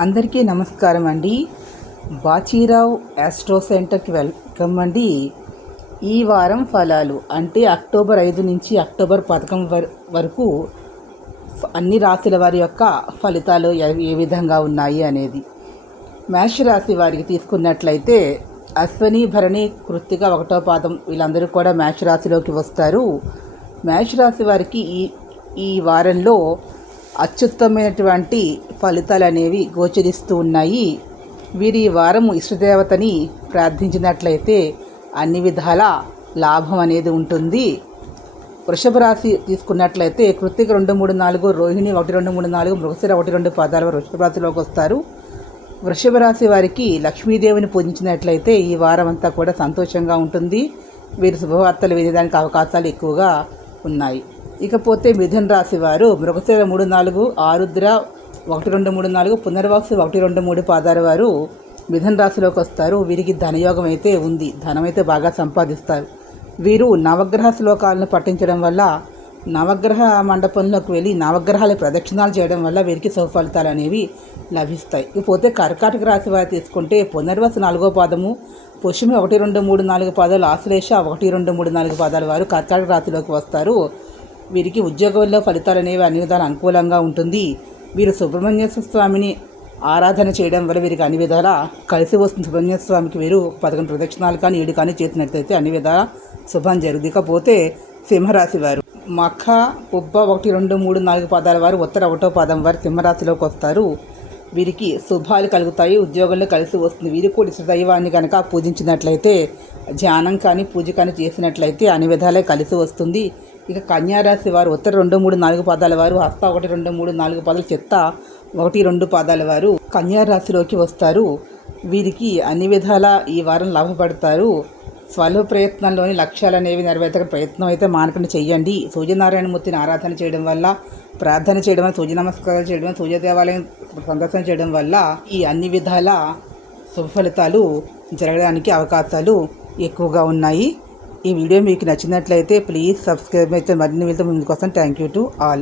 అందరికీ నమస్కారం అండి. బాచీరావు యాస్ట్రో సెంటర్కి వెల్కమ్ అండి. ఈ వారం ఫలాలు అంటే అక్టోబర్ 5 నుంచి అక్టోబర్ 11 వరకు అన్ని రాశుల వారి యొక్క ఫలితాలు ఏ విధంగా ఉన్నాయి అనేది. మేష రాశి వారికి తీసుకున్నట్లయితే అశ్వని, భరణి, కృత్తిక, 1వ పాదం వీళ్ళందరూ కూడా మేష రాశిలోకి వస్తారు. మేష రాశి వారికి ఈ వారంలో అత్యుత్తమైనటువంటి ఫలితాలు అనేవి గోచరిస్తూ ఉన్నాయి. వీరి ఈ వారము ఇష్టదేవతని ప్రార్థించినట్లయితే అన్ని విధాల లాభం అనేది ఉంటుంది. వృషభ రాశి తీసుకున్నట్లయితే కృత్తిక 2, 3, 4, రోహిణి 1, 2, 3, 4, మృగశిర 1, 2 పాదాల వారు వృషభ రాశిలోకి వస్తారు. వృషభ రాశి వారికి లక్ష్మీదేవిని పూజించినట్లయితే ఈ వారం అంతా కూడా సంతోషంగా ఉంటుంది. వీరు శుభవార్తలు వినేదానికి అవకాశాలు ఎక్కువగా ఉన్నాయి. ఇకపోతే మిథున రాశి వారు మృగశిర 3, 4, ఆరుద్ర 1, 2, 3, 4, పునర్వాసు 1, 2, 3 పాదాల వారు మిథున రాశిలోకి వస్తారు. వీరికి ధనయోగం అయితే ఉంది, ధనం అయితే బాగా సంపాదిస్తారు. వీరు నవగ్రహ శ్లోకాలను పఠించడం వల్ల, నవగ్రహ మండపంలోకి వెళ్ళి నవగ్రహాల ప్రదక్షిణాలు చేయడం వల్ల వీరికి సుఫలితాలు అనేవి లభిస్తాయి. ఇకపోతే కర్కాటక రాశి వారు తీసుకుంటే పునర్వసు 4వ పాదము, పుష్యమి 1, 2, 3, 4 పాదాలు, ఆశ్లేష 1, 2, 3, 4 పాదాల వారు కర్కాటక రాశిలోకి వస్తారు. వీరికి ఉద్యోగంలో ఫలితాలు అనేవి అన్ని విధాలు అనుకూలంగా ఉంటుంది. వీరు సుబ్రహ్మణ్యేశ్వర స్వామిని ఆరాధన చేయడం వల్ల వీరికి అన్ని విధాల కలిసి వస్తుంది. సుబ్రహ్మణ్యేశ్వర స్వామికి వీరు 11 ప్రదక్షిణాలు కానీ 7 కానీ చేసినట్లయితే అన్ని విధాల శుభం జరుగుతుంది. ఇకపోతే సింహరాశి వారు మఖ, పుబ్బ 1, 2, 3, 4 పాదాల వారు ఉత్తర 1వ పాదం వారు సింహరాశిలోకి వస్తారు. వీరికి శుభాలు కలుగుతాయి, ఉద్యోగంలో కలిసి వస్తుంది. వీరు కూడా ఇష్ట దైవాన్ని కనుక పూజించినట్లయితే, ధ్యానం కానీ పూజ కానీ చేసినట్లయితే అన్ని విధాలే కలిసి వస్తుంది. ఇక కన్యారాశి వారు ఉత్తర 2, 3, 4 పాదాల వారు, హస్త 1, 2, 3, 4 పాదాలు, చిత్త 1, 2 పాదాల వారు కన్యారాశిలోకి వస్తారు. వీరికి అన్ని విధాల ఈ వారం లాభపడతారు. స్వల్ప ప్రయత్నంలోని లక్ష్యాలు అనేవి నెరవేర్చక ప్రయత్నం అయితే మానకుండా చెయ్యండి. సూర్యనారాయణమూర్తిని ఆరాధన చేయడం వల్ల, ప్రార్థన చేయడం వల్ల, సూర్య నమస్కారాలు చేయడం వల్ల, సూర్య దేవాలయం సందర్శన చేయడం వల్ల ఈ అన్ని విధాల శుభ ఫలితాలు జరగడానికి అవకాశాలు ఎక్కువగా ఉన్నాయి. ఈ వీడియో మీకు నచ్చినట్లయితే ప్లీజ్ సబ్స్క్రైబ్ అయితే మరిన్ని వీళ్ళతో ముందుకు వస్తాను. Thank you to all.